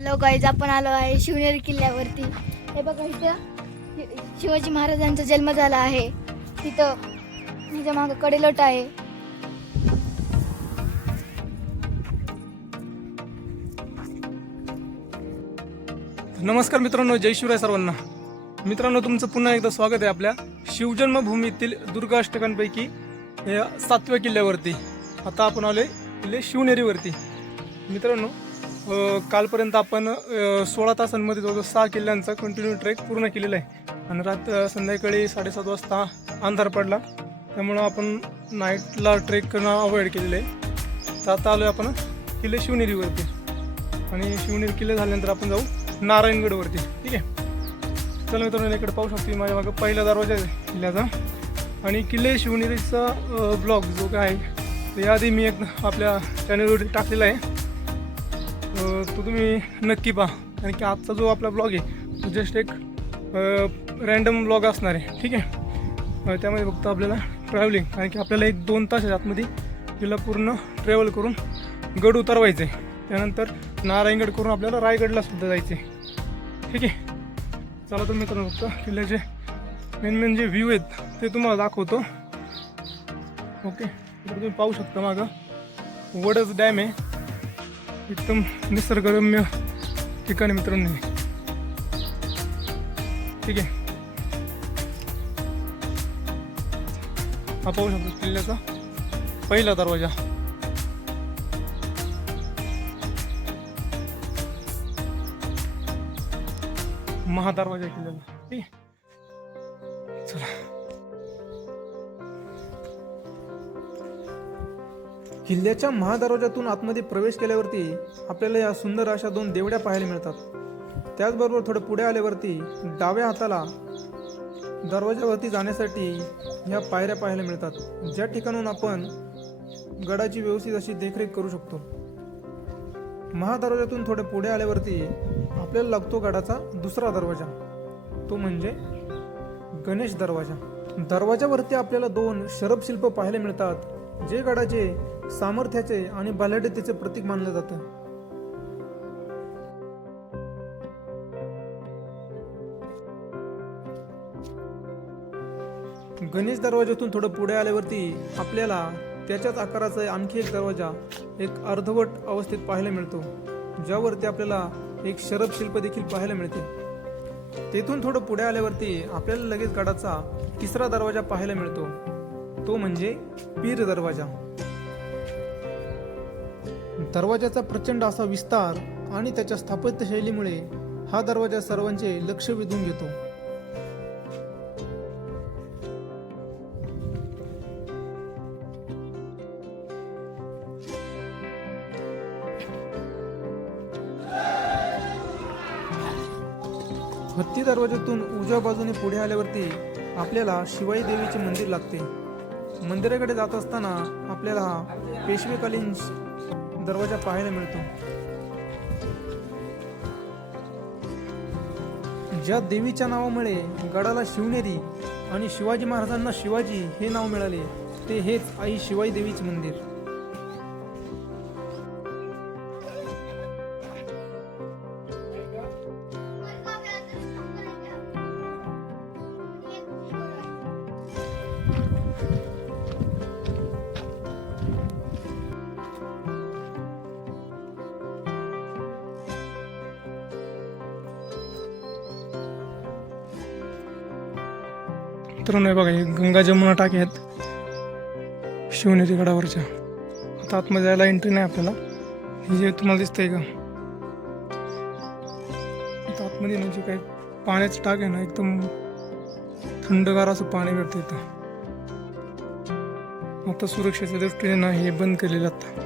Hello guys, आपण आलो आहे शिवनेरी किल्ल्यावरती. हे बघा, इथं शिवाजी महाराजांचा जन्म झाला आहे. तिथं माझ्या मागं कडेलोट आहे. नमस्कार मित्रांनो, जय शिवराय सर्वांना. मित्रांनो, तुमचं पुन्हा एकदा स्वागत आहे आपल्या शिवजन्मभूमीतील दुर्गाष्टकांपैकी या 7व्या किल्ल्यावरती. आता आपण आलोय किल्ले शिवनेरीवरती. मित्रांनो, कालपर्यंत आपण 16 तासांमध्ये जवळजवळ 6 किल्ल्यांचा कंटिन्यू ट्रेक पूर्ण केलेला आहे आणि संध्याकाळी 7:30 वाजता अंधार पडला, त्यामुळं आपण नाईटला ट्रेक करणं अवॉइड केलेलं आहे. तर आता आलोय आपण किल्ले शिवनेरीवरती आणि शिवनेरी किल्ले झाल्यानंतर आपण जाऊ नारायणगडवरती. ठीक आहे, चला मित्रांनो, इकडे पाहू शकतो माझ्या मागं पहिला दरवाजा आहे किल्ल्याचा. आणि किल्ले शिवनेरीचा ब्लॉग जो काय आहे ते आधी मी एक आपल्या चॅनलवरती टाकलेला आहे, तो तुम्ही नक्की पहा. कारण की आजचा जो आपला ब्लॉग आहे तो जस्ट एक रँडम ब्लॉग असणार आहे. ठीक आहे, त्यामध्ये फक्त आपल्याला ट्रॅव्हलिंग, कारण की आपल्याला 1-2 तासाच्या आतमध्ये किल्ला पूर्ण ट्रॅव्हल करून गड उतरवायचं आहे. त्यानंतर नारायणगड करून आपल्याला रायगडला सुद्धा जायचं आहे. ठीक आहे, चला तर मित्रांनो, फक्त किल्ल्याचे मेन जे व्ह्यू आहेत ते तुम्हाला दाखवतो. ओके, इकडे तुम्ही पाहू शकता मागं वडच डॅम आहे. एकदम निसर्गरम्य ठिकाण आहे मित्रांनो. ठीक आहे, हा पाहू शकतो किल्ल्याचा पहिला दरवाजा. महादरवाजा किल्ल्याला. ठीक आहे, चला. किल्ल्याच्या महादरवाजातून आतमध्ये प्रवेश केल्यावरती आपल्याला या सुंदर अशा 2 देवड्या पाहायला मिळतात. त्याचबरोबर थोडं पुढे आल्यावरती डाव्या हाताला दरवाजावरती जाण्यासाठी ह्या पायऱ्या पाहायला मिळतात, ज्या ठिकाणून आपण गडाची व्यवस्थित अशी देखरेख करू शकतो. महादरवाजातून थोडे पुढे आल्यावरती आपल्याला लागतो गडाचा दुसरा दरवाजा, तो म्हणजे गणेश दरवाजा. दरवाजावरती आपल्याला 2 शरभशिल्प पाहायला मिळतात, जे गडाचे सामर्थ्याचे आणि बलाढ्यतेचे प्रतीक मानलं जातं. गणेश दरवाजातून थोडं पुढे आल्यावरती आपल्याला त्याच्याच आकाराचा आणखी एक दरवाजा एक अर्धवट अवस्थेत पाहायला मिळतो, ज्यावरती आपल्याला एक शरभशिल्प देखील पाहायला मिळते. तेथून थोडं पुढे आल्यावरती आपल्याला लगेच गडाचा तिसरा दरवाजा पाहायला मिळतो, तो म्हणजे पीर दरवाजा. दरवाजाचा प्रचंड असा विस्तार आणि त्याच्या स्थापत्यशैलीमुळे हा दरवाजा सर्वांचे लक्ष वेधून घेतो. हत्ती दरवाजातून उजव्या बाजूने पुढे आल्यावरती आपल्याला शिवाई देवीचे मंदिर लागते. मंदिराकडे जात असताना आपल्याला पेशवेकालीन दरवाजा पाहायला मिळतो. ज्या देवीच्या नावामुळे गडाला शिवनेरी आणि शिवाजी महाराजांना शिवाजी हे नाव मिळाले, ते हेच आई शिवाई देवीचे मंदिर. मित्रांनो, हे बघा, हे गंगा जमुना टाकी आहेत शिवनेरी गडावरच्या. आता आतमध्ये जायला एंट्री नाही आपल्याला. हे जे तुम्हाला दिसतंय का, आता आतमध्ये म्हणजे काय पाण्याचं टाक आहे ना, एकदम थंडगार असं पाणी भेटतं इथं. आता सुरक्षेच्या दृष्टीने ना हे बंद केलेलं. आता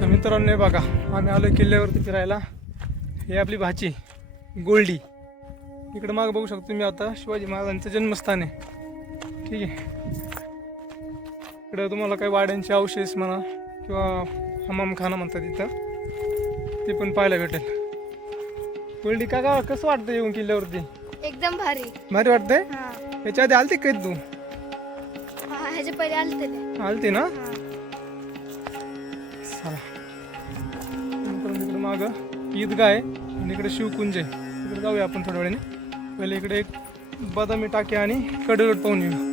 तर मित्रांनो, बघा, आम्ही आलो किल्ल्यावरती फिरायला. हे आपली भाची गोल्डी. इकडे माग बघू शकतो मी, आता शिवाजी महाराजांचं जन्मस्थान आहे. ठीक आहे, इकडे तुम्हाला काही वाड्यांचे अवशेष म्हणा किंवा हमामखाना म्हणतात इथं, ते पण पाहायला भेटेल. गोल्डी, का कसं वाटतं येऊन किल्ल्यावरती? एकदम भारी भारी वाटतंय. हा, याच्या आधी आलते काय तू? ह्याच्या पहिले आले ते आलते ना. हा. चला इकडे माग ईदगाह आहे आणि इकडे शिवकुंज आहे. इकडे जाऊया आपण थोड्या वेळाने. पहिले इकडे एक बदामी टाके आणि कडेलोट पाहून येऊ.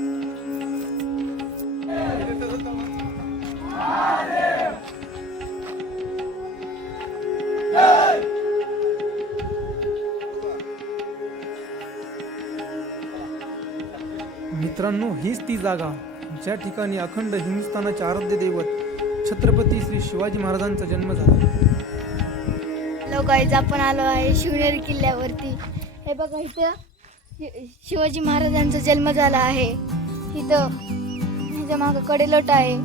मित्रांनो, हीच ती जागा ज्या ठिकाणी अखंड हिंदुस्थानाचे आराध्य दैवत छत्रपती श्री शिवाजी महाराजांचा जन्म झाला. हॅलो गाईज, आपण आलो आहे शिवनेरी किल्ल्यावरती. हे बघा इथं शिवाजी महाराजांचा जन्म झाला आहे. इथं ह्याच्या मागं कडेलोट आहे.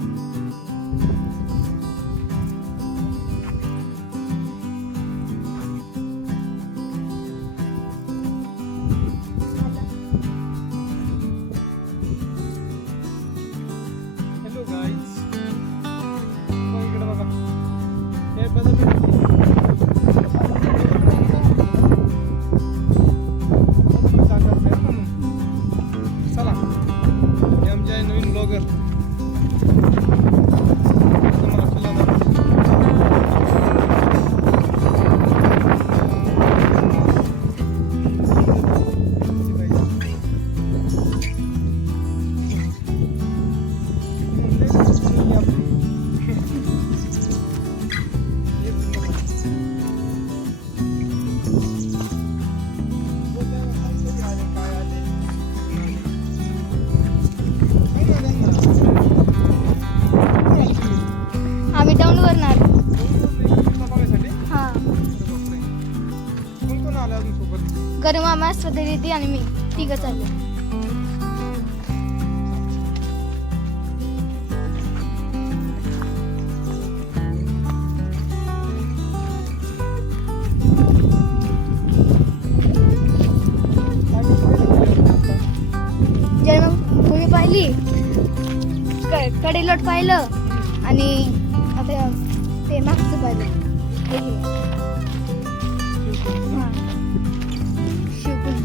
हॅलो गाईज, इकडे बघा हे बदामी चला हे आमचे आहे नवीन ब्लॉगर. आम्ही डाऊनवरून आलो. हां, कोण कोण आलं अजून सोबत? गरमामा, स्वतः दिदी आणि मी तिघं चाललो. जन्मभूमी पाहिली, कडेलोट पाहिलं आणि आता ते मागचं पाहिलं. हे घे. हां, शिवकुंज.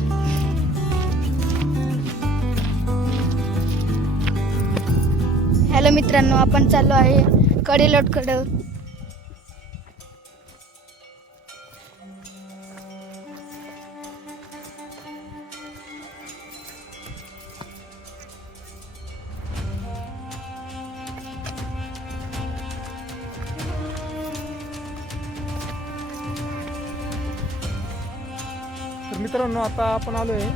हॅलो मित्रांनो, आपण चाललो आहे कडेलोटकडं. तर मित्रांनो, आता आपण आलो आहे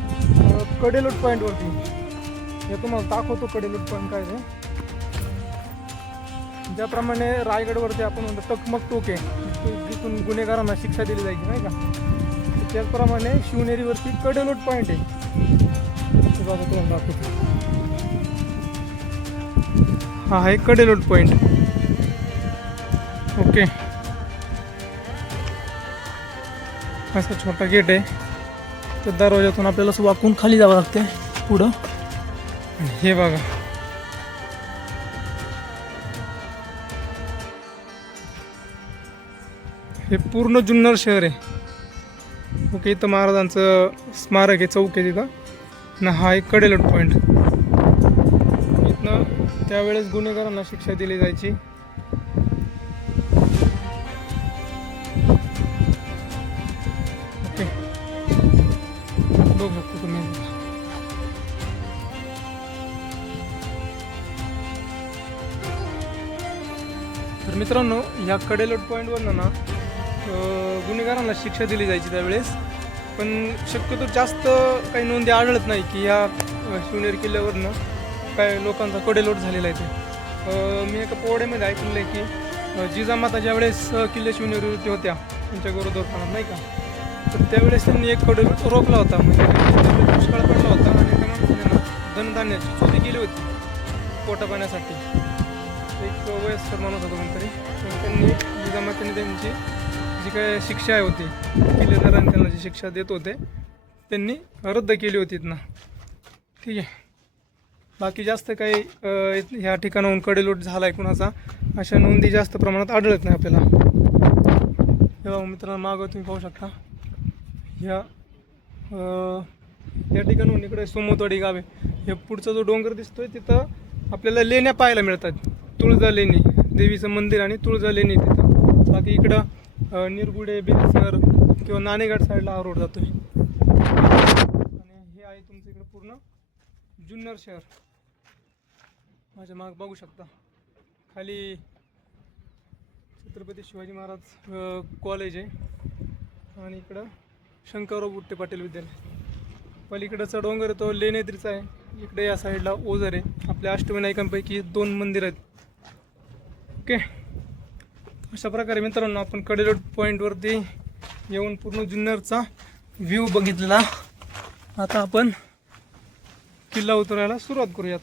कडेलोट पॉईंटवरती. हे तुम्हाला दाखवतो कडेलोट पॉईंट काय ते. ज्याप्रमाणे रायगडवरती आपण म्हणतो टकमक टोक आहे, जिथून गुन्हेगारांना शिक्षा दिली जायची नाही का, त्याचप्रमाणे शिवनेरीवरती कडेलोट पॉईंट आहे. ते बघा तुम्हाला दाखवतो. हा आहे कडेलोट पॉईंट. ओके, असा छोटा गेट आहे. त्या दरवाजातून आपल्याला असं वाकून खाली जावं लागते पुढं. आणि हे बघा, हे पूर्ण जुन्नर शहर आहे. ओके, इथं महाराजांचं स्मारक आहे, चौक आहे तिथं. ना हा एक कडेलोट पॉईंट. इथनं त्यावेळेस गुन्हेगारांना शिक्षा दिली जायची. ओके, बघू शकतो तुम्ही. तर मित्रांनो, ह्या कडेलोट पॉईंटवरनं ना गुन्हेगारांना शिक्षा दिली जायची त्यावेळेस. पण शक्यतो जास्त काही नोंदी आढळत नाही की या शिवनेरी किल्ल्यावरनं काय लोकांचा कडेलोट झालेला आहे ते. मी एका पोवाड्यामध्ये ऐकलेलं आहे की जिजामाता ज्यावेळेस किल्ले शिवनेरीवरती होत्या त्यांच्या गरोदरपणात नाही का, तर त्यावेळेस त्यांनी एक कडेलोट रोखला होता. म्हणजे दुष्काळ पडला होता आणि त्या माणसाने ना धनधान्याची चोरी केली होती पोटा पाण्यासाठी. एक वयस्कर माणूस होता कोणतरी, तर त्यांनी जिजामातेने त्यांची जी काय शिक्षा होती, किल्लेदारांनी त्यांना जी शिक्षा देत होते त्यांनी रद्द केली होती ना. ठीक आहे, बाकी जास्त काही ह्या ठिकाणाहून कडेलोट झाला आहे कुणाचा अशा नोंदी जास्त प्रमाणात आढळत नाही आपल्याला. तेव्हा मित्रांनो, मागं तुम्ही पाहू शकता या ठिकाणाहून इकडे सोमोतवाडी गाव आहे. हे पुढचा जो डोंगर दिसतोय तिथं आपल्याला लेण्या पाहायला मिळतात. तुळजा लेणी, देवीचं मंदिर आणि तुळजा लेणी तिथं. बाकी इकडं निरगुडे, बेलसर किंवा नाणेघाट साईडला हा रोड जातोय. आणि हे आहे तुमचं इकडं पूर्ण जुन्नर शहर. माझ्या माग बघू शकता खाली छत्रपती शिवाजी महाराज कॉलेज आहे आणि इकडं शंकरराव बुट्टे पाटील विद्यालय. पलीकडचा डोंगर तो लेण्याद्रीचा आहे. इकडे या साईडला ओझर आहे. आपल्या अष्टविनायकांपैकी 2 मंदिर आहेत. ओके, अशा प्रकारे मित्रांनो आपण कडेलोट पॉईंटवरती येऊन पूर्ण जुन्नरचा व्ह्यू बघितलेला. आता आपण किल्ला उतरायला सुरुवात करूयात.